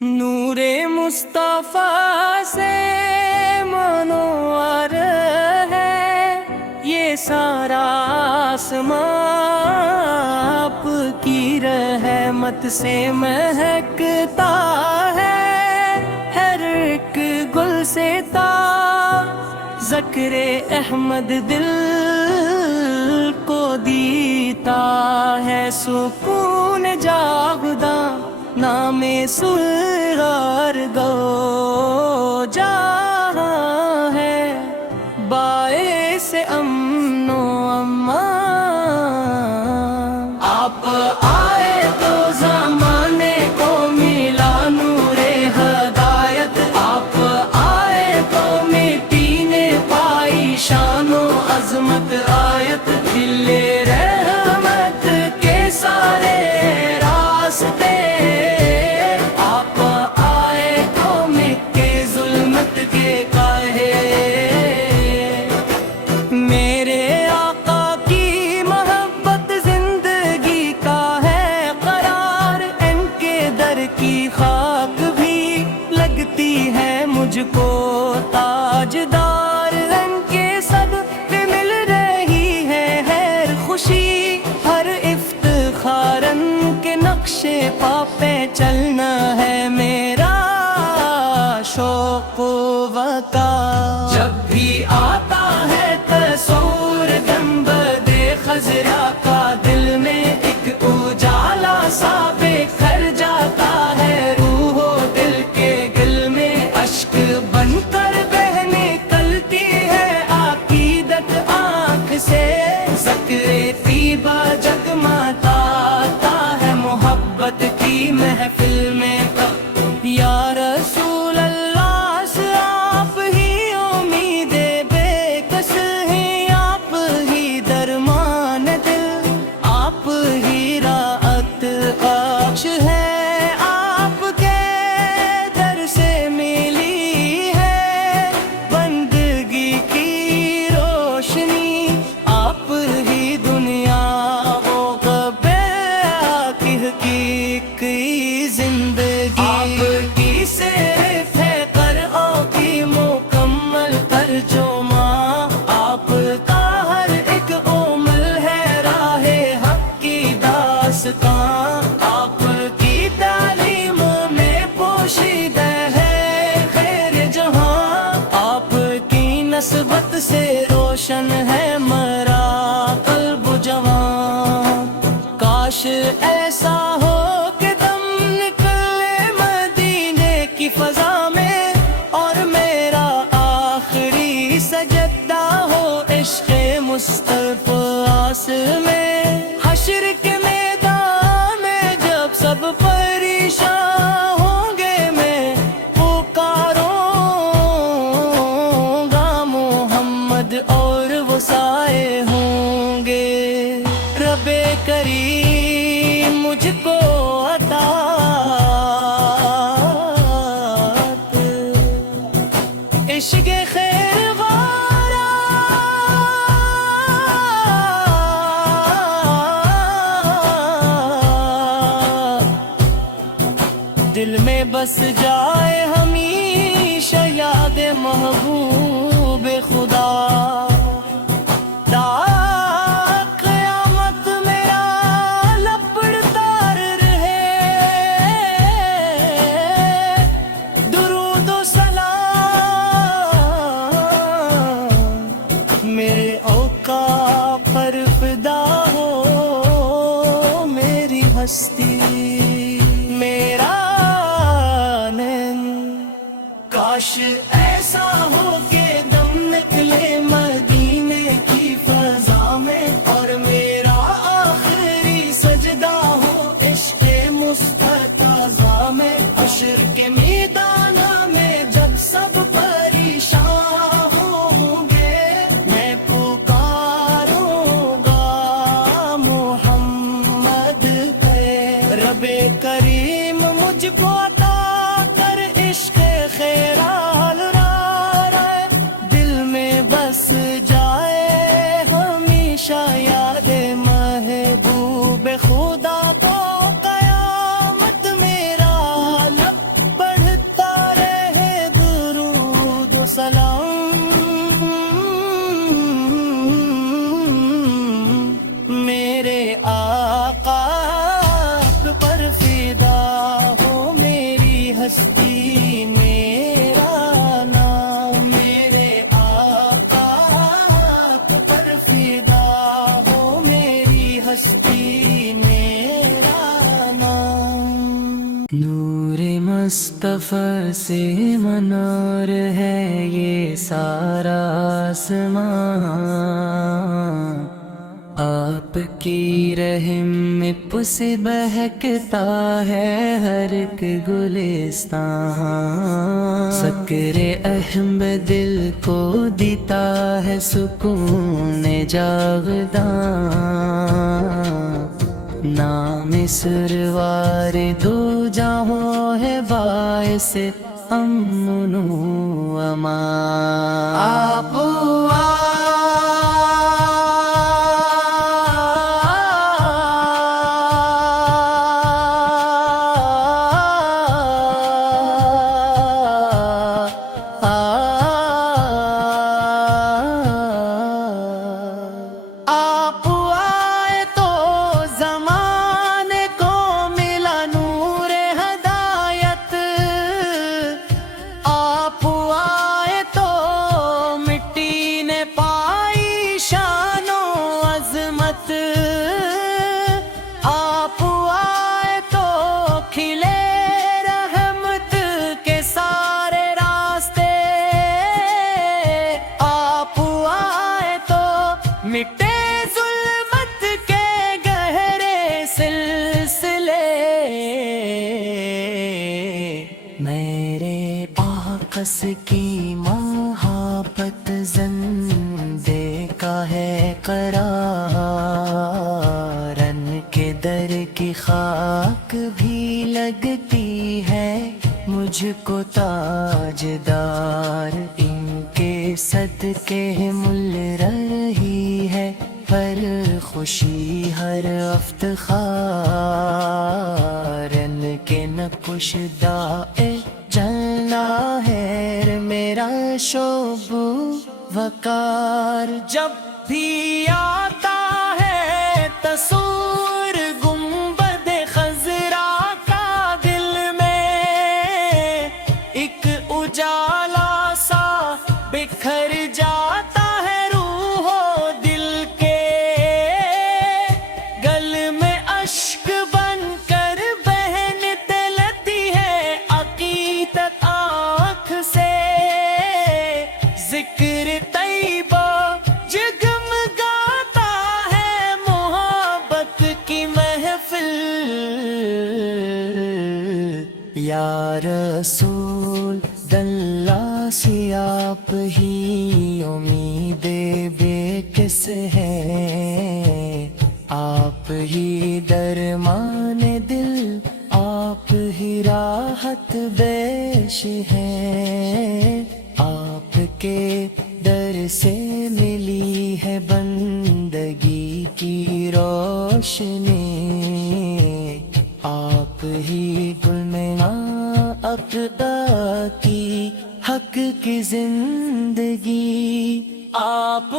نورے مصطفیٰ سے منور ہے یہ سارا آسمان، آپ کی رحمت سے مہکتا ہے ہر ایک گل سے تا ذکر احمد دل کو دیتا ہے سکون جاوداں نام سرار گو جہاں ہے باعث امن و امان۔ آپ آئے تو زمانے کو ملا نور ہدایت، آپ آئے تو مٹی نے پائی شان و عظمت آیت، کھلے رحمت کے سارے راستے مجھ کو تاجدار ان کے صدقے مل رہی ہے خیر خوشی، ہر افتخار ان کے نقشے پا پہ چلنا ہے میرا شوق و وقار۔ جب بھی آتا ہے تصور گنبد خضرا کا دل میں ایک اجالا سا بکھر جاتا ہے، روح و دل کے گل میں اشک بن کر بہ نکلتی ہے عقیدت آنکھ سے، ذکر طیبہ جگمگاتا ہے محبت کی محفل میں۔ یا رسول اللہ سے آپ ہی امید بے کس ہیں، آپ ہی درمان دل، آپ ہی راحت بخش ہے، آپ کے در سے ملی ہے بندگی کی روشنی، آپ ہی دنیا وہ غبار کی حقیق کی زندگی، آپ کی صرف ہے قرآن کی مکمل ترجمہ، آپ کا ہر ایک عمل ہے راہ حق کی داستاں، آپ کی تعلیم میں پوشیدہ ہے خیر جہاں، آپ کی نسبت سے روشن ہے مرا قلب جوان، کاش ایسا ہو کہ دم نکلے مدینے کی فضا میں، اور میرا آخری سجدہ ہو عشق مصطفیٰ میں، حشر کے میدان میں جب سب پریشان ہوں گے میں پکاروں گا محمد اور وہ سائے ہوں گے، رب کریم مجھ کو عطا عشق خیر وارا دل میں بس جائے ہمیشہ یاد محبوب خدا، تا قیامت میرا لپڑتا رہے درود و سلام، میرے اوقا پر فدا ہو میری ہستی میرا نین، کاش ایسا ہو کہ دم نکلے مدینے کی فضا میں، اور میرا آخری سجدہ ہو عشق مصطفیٰ میں، حشر کے میدان میں جب سب پریشان ہوں گے میں پکاروں گا محمد کے، رب کریم مجھ کو عطا کر عشق خیرال رائے، دل میں بس جائے ہمیشہ یاد محبوب خدا، تو قیامت میرا لب ہستی میرا نام، میرے آقا آپ پر فدا ہو میری ہستی میرا نام۔ نور مصطفیٰ سے منور ہے یہ سارا آسمان، آپ کی رحم میں پس بہکتا ہے ہر ایک گلستان، ذکر احمد دل کو دیتا ہے سکون جاوداں، نام سروار دو جہاں ہے باعث امن و امان۔ آپ مٹے ظلمت کے گہرے سلسلے، میرے آقس کی محبت زندے کا ہے قرار، ان کے در کی خاک بھی لگتی ہے مجھ کو تاجدار، ان کے صدقے مل رہی ہے پر خوشی ہر افتخار، ان کے نقش دائے جلنا ہے میرا شوب وقار، جب بھی آتا ہے تصور گنبد خضرا کا دل میں، ایک اجالا سا بکھر جاتا ہے روح و دل کے، گل میں اشک بن کر بہن تلتی ہے عقیدت آنکھ سے، ذکر طیبہ جگمگاتا ہے محبت کی محفل، یا رسول اللہ سے آپ ہی امید بے کس ہے، آپ ہی درمان دل، آپ ہی راحت بیش ہے، آپ کے در سے ملی ہے بندگی کی روشنی، آپ ہی گل میں اقدا کی حق کی زندگی، آپ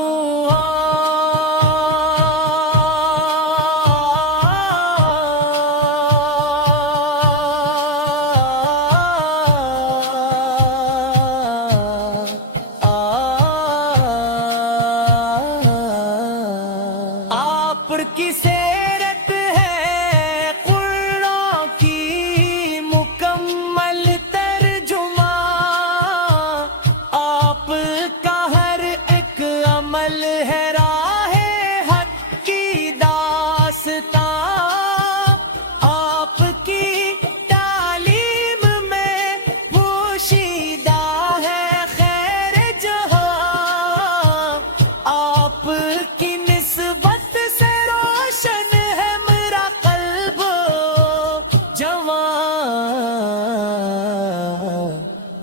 آپ کی سیرت ہے قرآن کی مکمل ترجمہ، آپ کا ہر ایک عمل ہے راہ حق کی داستاں، آپ کی تعلیم میں پوشیدہ ہے خیر جہاں، آپ کی نسبت سے روشن ہے میرا قلب جواں،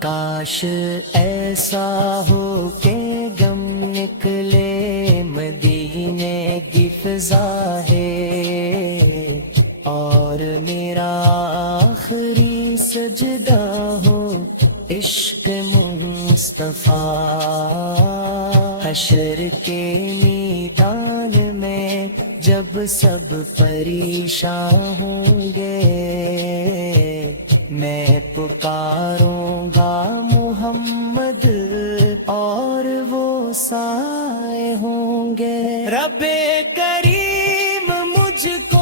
کاش ایسا ہو کہ غم نکلے مدینے کی فضا ہے، اور میرا آخری سجدہ ہو عشق مصطفیٰ، حشر کے میدان میں جب سب پریشان ہوں گے، میں پکاروں گا محمد اور وہ سائے ہوں گے. رب کریم مجھ کو